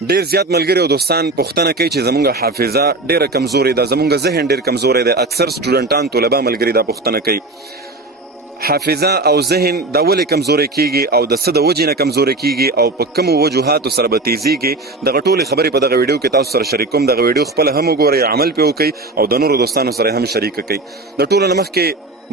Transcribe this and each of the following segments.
ډیر زیات ملګري او دوستان پوښتنه کوي چې زمونږ حافظه ډیره کمزورې ده، زمونږ ذهن ډیر کمزورې ده. اکثر سټوډنټان طلبه ملګري دا پوښتنه کوي حافظه او ذهن دا ولې کمزورې کیږي او د څه د وجې نه کمزورې کیږي او په کومو وجوهاتو سره به تیزیږي. دغه ټولې خبرې په دغه ویډیو کې تاسو سره شریکوم. دغه ویډیو خپله هم وګورئ، عمل پې وکړئ او د نورو دوستانو سره هم شریکه کړئ. د ټولو نه مخکې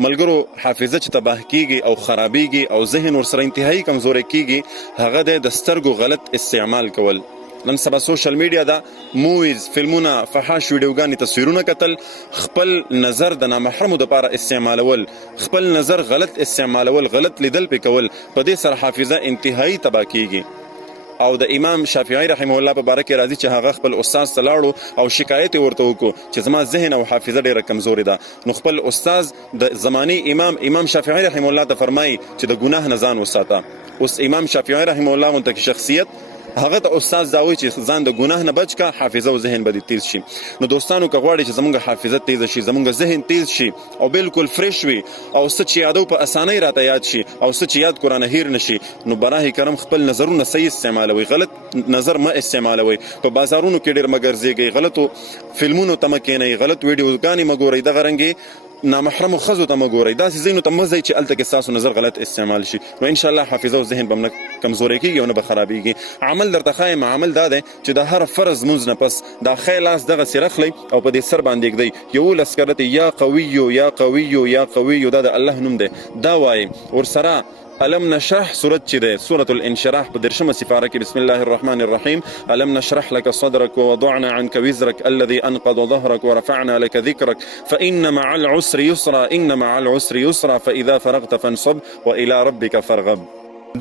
ملګرو حافظه چې تباه کیږي او خرابیږي او ذهن ورسره انتهایی کمزورې کیږي هغه د سترګو غلط استعمال کول. نن سبا سوشل میډیا دا موویز، فلمونه، فحاش ویډیوګانې، تصویرونه کتل، خپل نظر د نامحرمو دپاره استعمالول، خپل نظر غلط استعمالول، غلط لیدل پې کول، په دې سره حافظه انتهایی تباه کیږي. او د امام شافعي رحمه الله په باره کې راځي چې هغه خپل استاد ته لاړو او شکایت یې ورته وکړو چې زما ذهن او حافظه ډېره کمزورې ده. نو خپل استاد د زمانې امام شافعي رحمه الله ته فرمایي چې د ګناه نه ځان وساته. اوس امام شافعي رحمه الله غونته شخصیت هغه ته استاد دا وایي چې ځان د ګناه نه بچ کا، حافظه او ذهن به دې تیز شي. نو دوستانو که غواړئ چې زموږ حافظه تیزه شي، زموږ ذهن تیز شي او بالکل فرش وي او څه چې یادو په اسانۍ راته یاد شي او څه چې یاد قرآن هیر نشي، نو براه کرم خپل نظرونه صحیح استعمالوي، غلط نظر مه استعمالوي. په بازارونو کې ډېر مه ګرځېږئ، غلطو فلمونو ته مه کښېنئ، غلط ویډیوګانې مه ګورئ، دغه رنګې نامحرمو ښځو ته مه ګورئ، داسې ځایونو ته مه ځئ چې هلته کې ستاسو نظر غلط استعمال شي. نو انشاءالله حافظه او ذهن به هم نه کمزوری کېږي او نه به خرابېږي. عمل درته ښایم، عمل دا دی چې د هر فرض مونځ نه پس دا ښی لاس دغسې رخلئ او په دې سر باندې ږدئ، 11 کرتې یا قویو یا قویو یا قویو، دا د الله نوم دی، دا وایي. ورسره الم نشرح سورت چې ده سورة الانشراح په 10مه سپاره کې بسم الله الرحمن الرحیم الم نشرح لك صدرك ووضعنا عنك وزرك الذي انقض ظهرك ورفعنا لك ذكرك فإن مع العسر يسرا إن مع العسر يسرا فإذا فرغت فانصب وإلى ربك فارغب.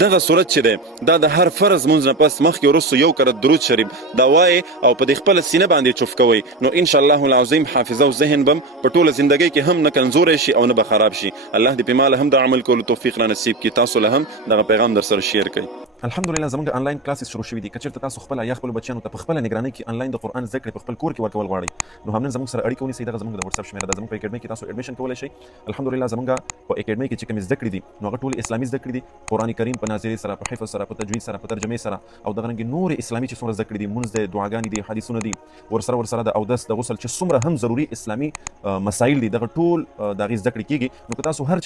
دغه صورت چې ده دا د هر فرض مونځ نه پس مخکې وروسته یو کرت درود شریف دا وایي او په دې خپله سینه باندې چوف کوئ. نو انشاءالله العظیم حافظه او ذهن به په ټوله زندګۍ کې هم نه کمزوری شي او نه به خراب شي. الله دې په ما له هم د عمل کولو توفیق را نصیب کړي، تاسو له هم دغه پیغام در سره شیر کړئ. الحمدلله زموږ انلاین کلاسز شروع شوي دي. که چېرته تاسو خپله یا خپلو بچیانو ته په خپله نګرانۍ کې انلاین د قرآن زده کړې په خپل کور کې ورکول غواړئ، نو همنن زموږ سره اړیکه ونیسئ. دغه زموږ د وټساپ شمېره ده. زموږ په اکیډمۍ کې تاسو ایډمیشن کولی شئ. الحمدلله زموږ په اکیډمۍ کې چې کومې زده کړې دي نو هغه ټولې اسلامي زده کړې دي، قرآن کریم په ناظرې سره، په حفظ سره، په تجوید سره، په ترجمې سره او دغه رنګې نورې اسلامي چې څومره زده کړې دي، مونځ دی، دعاګانې دي، حدیثونه دي، ورسره د اودس د غسل چې څومره هم ضروري اسلامي مسایل دي، دغه ټول د هغې زده کړې کېږي. نو که تاسو هر